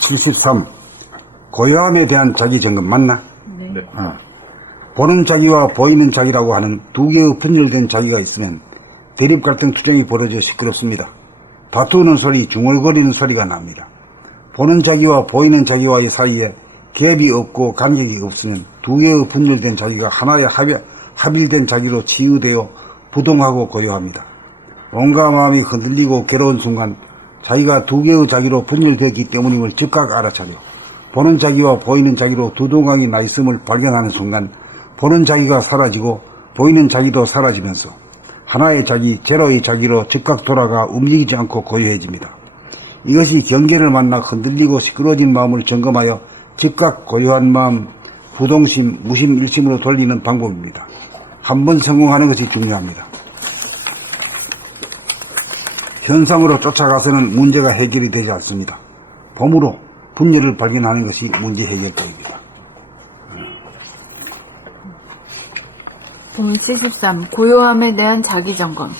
73. 고요함에 대한 자기 점검 맞나? 네. 보는 자기와 보이는 자기라고 하는 두 개의 분열된 자기가 있으면 대립 갈등 투쟁이 벌어져 시끄럽습니다. 다투는 소리, 중얼거리는 소리가 납니다. 보는 자기와 보이는 자기와의 사이에 갭이 없고 간격이 없으면 두 개의 분열된 자기가 하나의 합일된 자기로 치유되어 부동하고 고요합니다. 온갖 마음이 흔들리고 괴로운 순간 자기가 두 개의 자기로 분열되었기 때문임을 즉각 알아차려 보는 자기와 보이는 자기로 두 동강이 나 있음을 발견하는 순간 보는 자기가 사라지고 보이는 자기도 사라지면서 하나의 자기, 제로의 자기로 즉각 돌아가 움직이지 않고 고요해집니다. 이것이 경계를 만나 흔들리고 시끄러진 마음을 점검하여 즉각 고요한 마음, 부동심, 무심, 일심으로 돌리는 방법입니다. 한번 성공하는 것이 중요합니다. 현상으로 쫓아가서는 문제가 해결이 되지 않습니다. 봄으로 분열을 발견하는 것이 문제 해결법입니다. 봄 73. 고요함에 대한 자기점검.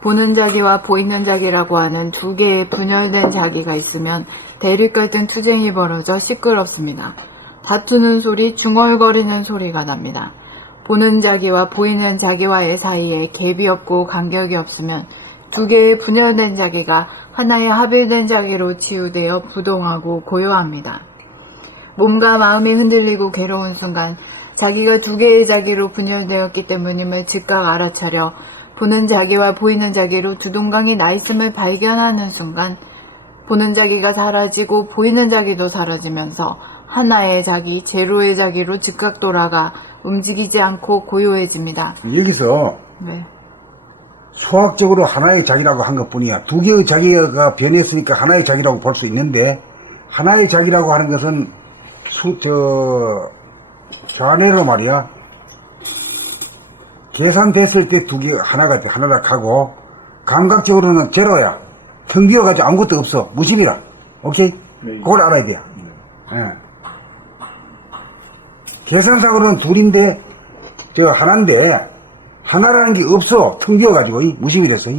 보는 자기와 보이는 자기라고 하는 두 개의 분열된 자기가 있으면 대립갈등 투쟁이 벌어져 시끄럽습니다. 다투는 소리, 중얼거리는 소리가 납니다. 보는 자기와 보이는 자기와의 사이에 갭이 없고 간격이 없으면 두 개의 분열된 자기가 하나의 합일된 자기로 치유되어 부동하고 고요합니다. 몸과 마음이 흔들리고 괴로운 순간 자기가 두 개의 자기로 분열되었기 때문임을 즉각 알아차려 보는 자기와 보이는 자기로 두 동강이 나 있음을 발견하는 순간 보는 자기가 사라지고 보이는 자기도 사라지면서 하나의 자기, 제로의 자기로 즉각 돌아가 움직이지 않고 고요해집니다. 여기서 네. 수학적으로 하나의 자기라고 한 것뿐이야. 두 개의 자기가 변했으니까 하나의 자기라고 볼 수 있는데 하나의 자기라고 하는 것은 좌뇌로 말이야. 계산됐을 때 두 개 하나가 하고 감각적으로는 제로야. 텅 비어가지고 아무것도 없어. 무심이라. 오케이? 네. 그걸 알아야 돼요. 예. 계산상으로는 둘인데 하나인데 하나라는 게 없어. 텅 비어가지고 무심이랬어.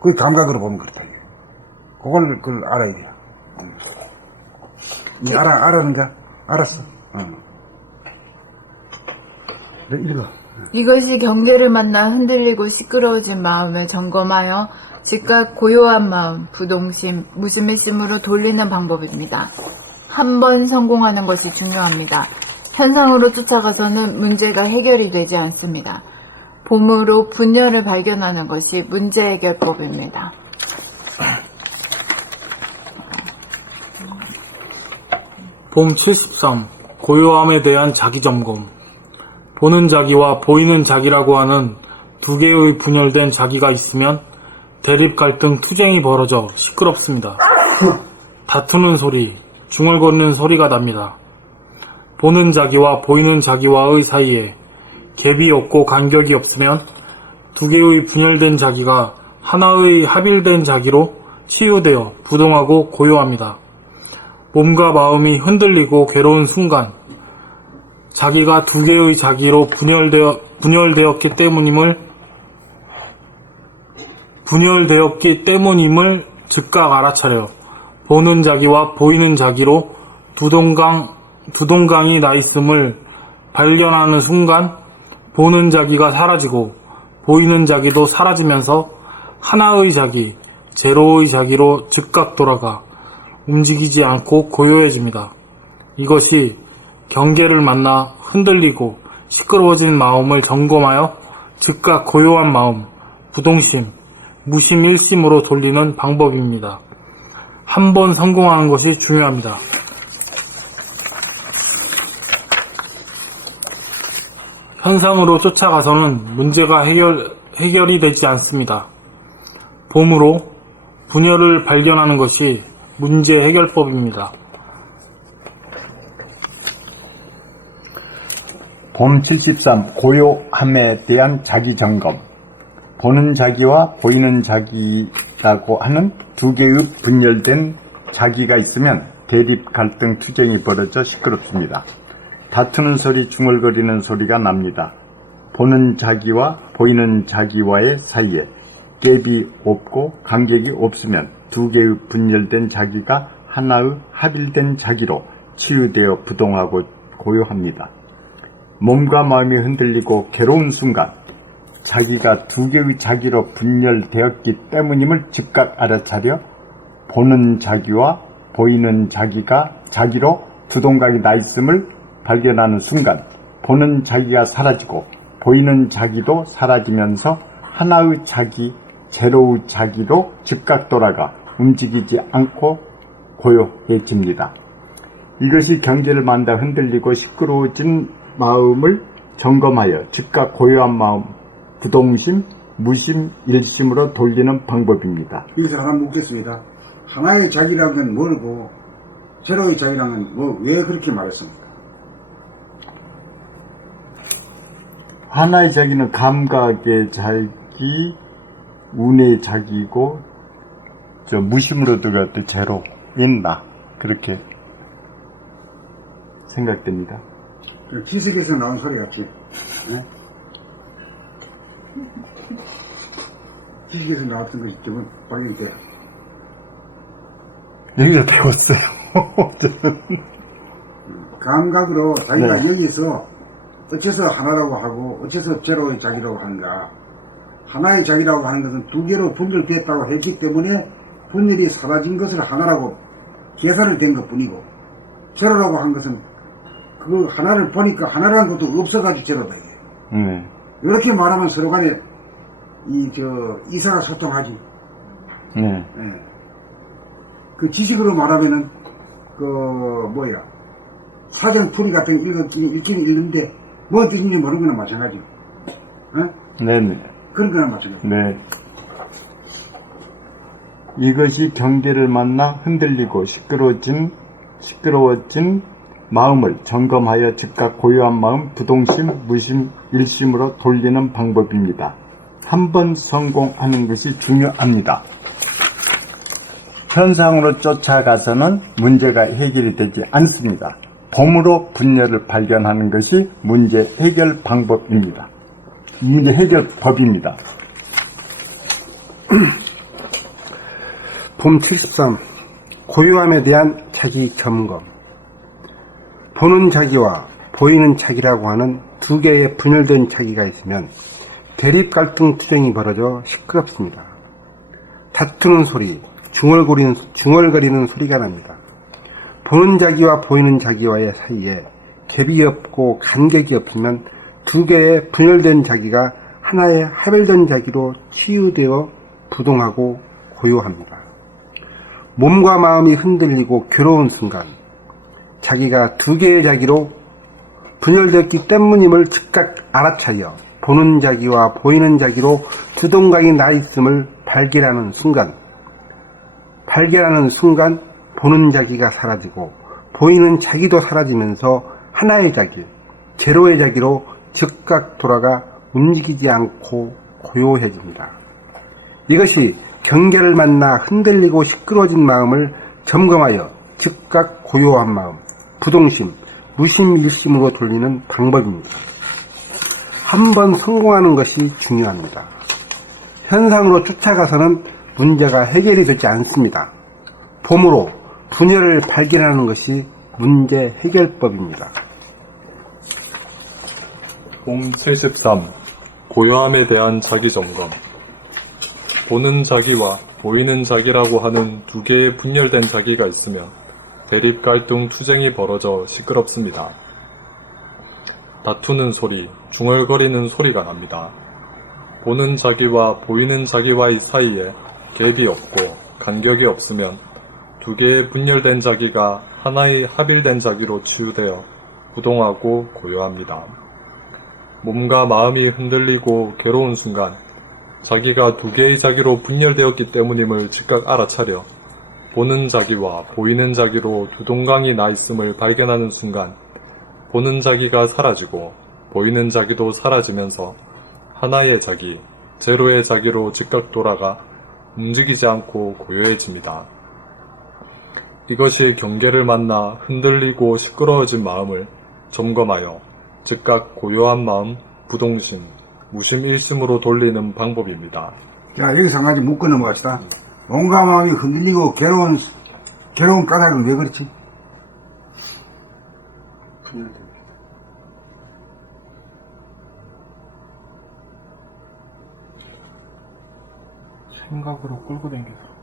그게 감각으로 보면 그렇다. 그걸 알아야 돼요. 니 알았는가? 알았어. 네, 읽어. 이것이 경계를 만나 흔들리고 시끄러워진 마음을 점검하여 즉각 고요한 마음, 부동심, 무심일심으로 돌리는 방법입니다. 한 번 성공하는 것이 중요합니다. 현상으로 쫓아가서는 문제가 해결이 되지 않습니다. 봄으로 분열을 발견하는 것이 문제 해결법입니다. 봄 73. 고요함에 대한 자기점검. 보는 자기와 보이는 자기라고 하는 두 개의 분열된 자기가 있으면 대립 갈등 투쟁이 벌어져 시끄럽습니다. 다투는 소리, 중얼거리는 소리가 납니다. 보는 자기와 보이는 자기와의 사이에 갭이 없고 간격이 없으면 두 개의 분열된 자기가 하나의 합일된 자기로 치유되어 부동하고 고요합니다. 몸과 마음이 흔들리고 괴로운 순간 자기가 두 개의 자기로 분열되었기 때문임을 즉각 알아차려 보는 자기와 보이는 자기로 두 동강이 나 있음을 발견하는 순간 보는 자기가 사라지고 보이는 자기도 사라지면서 하나의 자기, 제로의 자기로 즉각 돌아가 움직이지 않고 고요해집니다. 이것이 경계를 만나 흔들리고 시끄러워진 마음을 점검하여 즉각 고요한 마음, 부동심, 무심 일심으로 돌리는 방법입니다. 한 번 성공하는 것이 중요합니다. 현상으로 쫓아가서는 문제가 해결이 되지 않습니다. 봄으로 분열을 발견하는 것이 문제 해결법입니다. 봄 73. 고요함에 대한 자기점검. 보는 자기와 보이는 자기라고 하는 두 개의 분열된 자기가 있으면 대립 갈등 투쟁이 벌어져 시끄럽습니다. 다투는 소리, 중얼거리는 소리가 납니다. 보는 자기와 보이는 자기와의 사이에 갭이 없고 간격이 없으면 두 개의 분열된 자기가 하나의 합일된 자기로 치유되어 부동하고 고요합니다. 몸과 마음이 흔들리고 괴로운 순간 자기가 두 개의 자기로 분열되었기 때문임을 즉각 알아차려 보는 자기와 보이는 자기가 자기로 두 동강이 나 있음을 발견하는 순간 보는 자기가 사라지고 보이는 자기도 사라지면서 하나의 자기, 제로의 자기로 즉각 돌아가 움직이지 않고 고요해집니다. 이것이 경계를 만다 흔들리고 시끄러워진 마음을 점검하여 즉각 고요한 마음, 부동심, 무심, 일심으로 돌리는 방법입니다. 여기서 하나 묻겠습니다. 하나의 자기라는 건 뭘고 제로의 자기라는 건 왜 그렇게 말했습니까? 하나의 자기는 감각의 자기, 운의 자기고 무심으로 들어갈 때 제로인 나 그렇게 생각됩니다. 지식에서 나온 소리 같지? 네? 지식에서 나왔던 것이 지금 발견돼요. 여기서 배웠어요. 감각으로 자기가 네. 여기서 어째서 하나라고 하고 어째서 제로의 자기라고 하는가. 하나의 자기라고 하는 것은 두 개로 분열됐다고 했기 때문에 분열이 사라진 것을 하나라고 계산을 된 것 뿐이고 제로라고 한 것은 그 하나를 보니까 하나라는 것도 없어가지고 제로다 이게. 네. 이렇게 말하면 서로 간에 이사가 소통하지. 네. 예. 그 지식으로 말하면은 사전 풀이 같은 거 읽긴 읽는데 뭐 뜻인지 모르는 거나 마찬가지요. 네네. 그런 거나 마찬가지. 네. 이것이 경계를 만나 흔들리고 시끄러워진 마음을 점검하여 즉각 고요한 마음, 부동심, 무심, 일심으로 돌리는 방법입니다. 한 번 성공하는 것이 중요합니다. 현상으로 쫓아가서는 문제가 해결이 되지 않습니다. 봄으로 분열을 발견하는 것이 문제 해결 방법입니다. 문제 해결법입니다. 봄 73. 고요함에 대한 자기 점검. 보는 자기와 보이는 자기라고 하는 두 개의 분열된 자기가 있으면 대립 갈등 투쟁이 벌어져 시끄럽습니다. 다투는 소리, 중얼거리는 소리가 납니다. 보는 자기와 보이는 자기와의 사이에 갭이 없고 간격이 없으면 두 개의 분열된 자기가 하나의 합일된 자기로 치유되어 부동하고 고요합니다. 몸과 마음이 흔들리고 괴로운 순간 자기가 두 개의 자기로 분열되었기 때문임을 즉각 알아차려 보는 자기와 보이는 자기로 두 동강이 나 있음을 발견하는 순간 보는 자기가 사라지고 보이는 자기도 사라지면서 하나의 자기, 제로의 자기로 즉각 돌아가 움직이지 않고 고요해집니다. 이것이 경계를 만나 흔들리고 시끄러워진 마음을 점검하여 즉각 고요한 마음, 부동심, 무심, 일심으로 돌리는 방법입니다. 한 번 성공하는 것이 중요합니다. 현상으로 쫓아가서는 문제가 해결이 되지 않습니다. 봄으로 분열을 발견하는 것이 문제 해결법입니다. 봄 73. 고요함에 대한 자기 점검. 보는 자기와 보이는 자기라고 하는 두 개의 분열된 자기가 있으면 대립 갈등 투쟁이 벌어져 시끄럽습니다. 다투는 소리, 중얼거리는 소리가 납니다. 보는 자기와 보이는 자기와의 사이에 갭이 없고 간격이 없으면 두 개의 분열된 자기가 하나의 합일된 자기로 치유되어 부동하고 고요합니다. 몸과 마음이 흔들리고 괴로운 순간 자기가 두 개의 자기로 분열되었기 때문임을 즉각 알아차려 보는 자기와 보이는 자기로 두 동강이 나 있음을 발견하는 순간 보는 자기가 사라지고 보이는 자기도 사라지면서 하나의 자기, 제로의 자기로 즉각 돌아가 움직이지 않고 고요해집니다. 이것이 경계를 만나 흔들리고 시끄러워진 마음을 점검하여 즉각 고요한 마음, 부동심, 무심 일심으로 돌리는 방법입니다. 자, 여기서 한 가지 묶어 넘어갑시다. 몸과 마음이 흔들리고 괴로운 괴로운 까닭은 왜 그렇지? 분열된 생각으로 끌고 다녀서.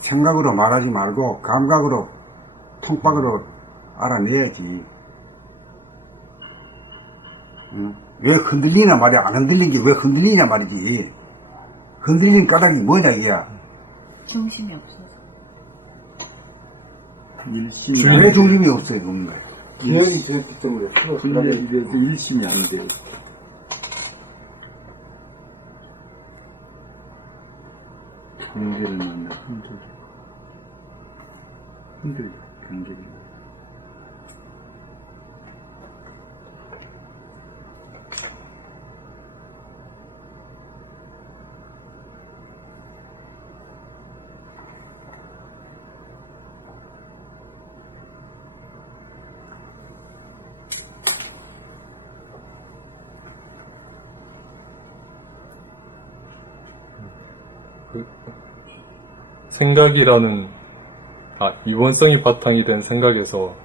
생각으로 말하지 말고 감각으로 통박으로 알아내야지. 응? 왜 흔들리냐 말이야. 안 흔들린 게 왜 흔들리냐 말이지. 흔들린 까닭이 뭐냐 이게야. 중심이 없어서. 일심이 왜 중심이 없어요? 없는 거야. 분열이 되었기 때문에 분열이 돼서 일심이 안 돼요. 경계를 만나 흔들려 경계를. 생각이라는 이원성이 바탕이 된 생각에서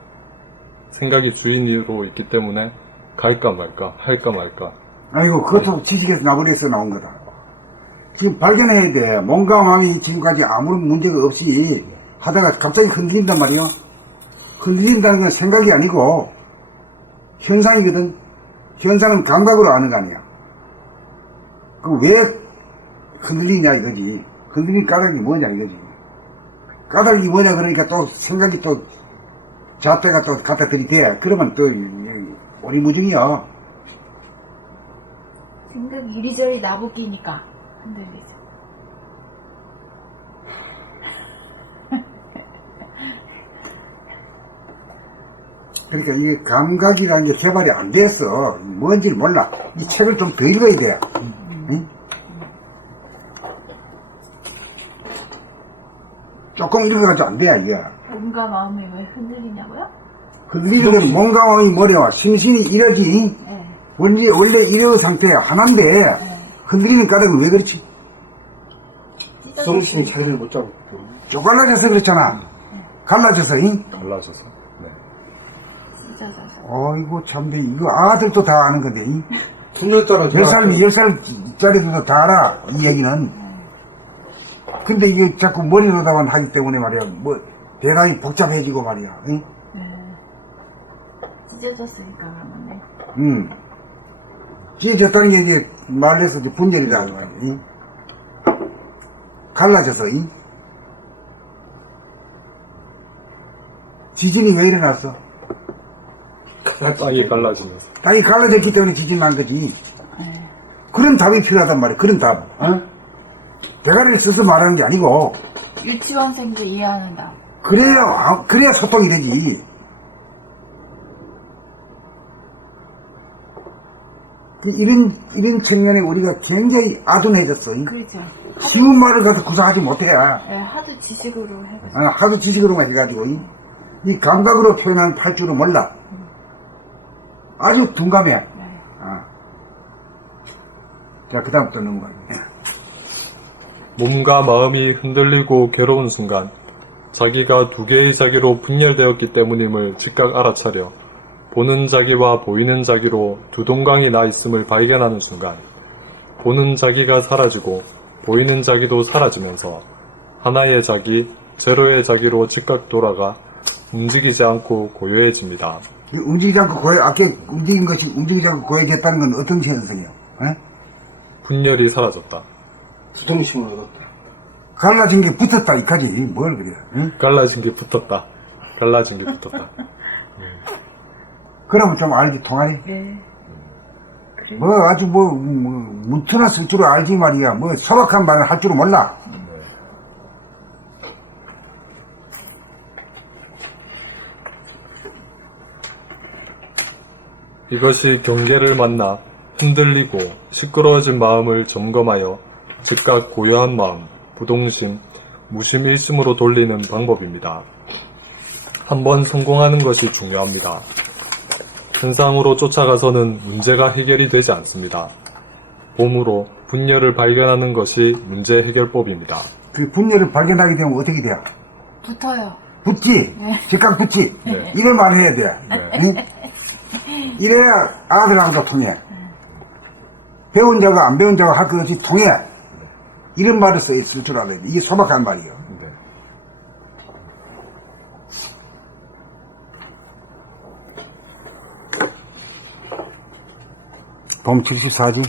생각이 주인으로 있기 때문에 갈까 말까 할까 말까. 아이고 그것도 지식에서 나버려서 나온 거다. 지금 발견해야 돼. 몸과 마음이 지금까지 아무런 문제가 없이 하다가 갑자기 흔들린단 말이야. 흔들린다는 건 생각이 아니고 현상이거든. 현상은 감각으로 아는 거 아니야. 그 왜 흔들리냐 이거지. 흔들린 까닭이 뭐냐 이거지. 까닭이 뭐냐 그러니까 또 생각이 또 잣대가 또 갖다 들이대. 그러면 또 오리무중이야. 생각이 이리저리 나부끼니까 흔들리죠. 그러니까 이게 감각이라는 게 개발이 안 됐어. 뭔지를 몰라. 이 책을 좀 더 읽어야 돼. 응? 조금 읽어가지고 안 돼, 이게. 몸과 마음이 왜 흔들리냐고요? 흔들리는 몸과 마음이 뭐래요? 심신이 이러지. 네. 원래 이러 상태야. 하나인데, 흔들리는 까닭은 왜 그렇지? 정신이 자리를 못 잡고 쪼갈라져서 그렇잖아. 갈라져서, 잉? 갈라져서. 네. 찢어져서. 어이구, 참데, 이거 아들도 다 아는 건데, 잉? 분열 따라 10살짜리도 다 알아, 이 얘기는. 근데 이게 자꾸 머리로다만 하기 때문에 말이야. 뭐, 대단히 복잡해지고 말이야. 응? 찢어졌으니까 그러면 네. 찢어졌다는 게 이제 말해서 이제 분열이다. 하는 거야. 응? 갈라져서, 응? 지진이 왜 일어났어? 땅이 갈라지면서. 땅이 갈라졌기 때문에 지진이 난 거지. 그런 답이 필요하단 말이야. 그런 답. 어? 대가리를 써서 말하는 게 아니고. 유치원생도 이해하는 다. 그래야 소통이 되지. 이런 측면에 우리가 굉장히 아둔해졌어. 그렇죠. 쉬운 말을 가서 구사하지 못해. 네, 하도 지식으로 해가지고. 하도 지식으로만 해가지고. 이 감각으로 표현하는 팔 줄을 몰라. 아주 둔감해. 네. 자, 그 다음부터 넘어가. 몸과 마음이 흔들리고 괴로운 순간 자기가 두 개의 자기로 분열되었기 때문임을 즉각 알아차려 보는 자기와 보이는 자기로 두 동강이 나 있음을 발견하는 순간 보는 자기가 사라지고 보이는 자기도 사라지면서 하나의 자기, 제로의 자기로 즉각 돌아가 움직이지 않고 고요해집니다. 움직이지 않고 아까 움직인 것이 움직이지 않고 고요해졌다는 건 어떤 현상이야? 분열이 사라졌다. 부동심을 얻었다. 갈라진 게 붙었다, 이까지. 뭘 그래? 응? 갈라진 게 붙었다. 갈라진 게 붙었다. 그러면 좀 알지, 통하니? 네. 그래. 뭐, 아주 문투나 쓸 줄을 알지 말이야. 뭐, 소박한 말을 할 줄은 몰라. 이것이 경계를 만나 흔들리고 시끄러워진 마음을 점검하여 즉각 고요한 마음, 부동심, 무심일심으로 돌리는 방법입니다. 한번 성공하는 것이 중요합니다. 현상으로 쫓아가서는 문제가 해결이 되지 않습니다. 봄으로 분열을 발견하는 것이 문제 해결법입니다. 그 분열을 발견하게 되면 어떻게 돼요? 붙어요. 붙지? 즉각 붙지? 네. 이래 말해야 돼. 네. 응? 이래야 아들하고도 통해. 배운 자가 안 배운 자가 할 것 없이 통해. 이런 말을 쓸 줄 알아야 돼. 이게 소박한 말이에요. 네. 봄 74주.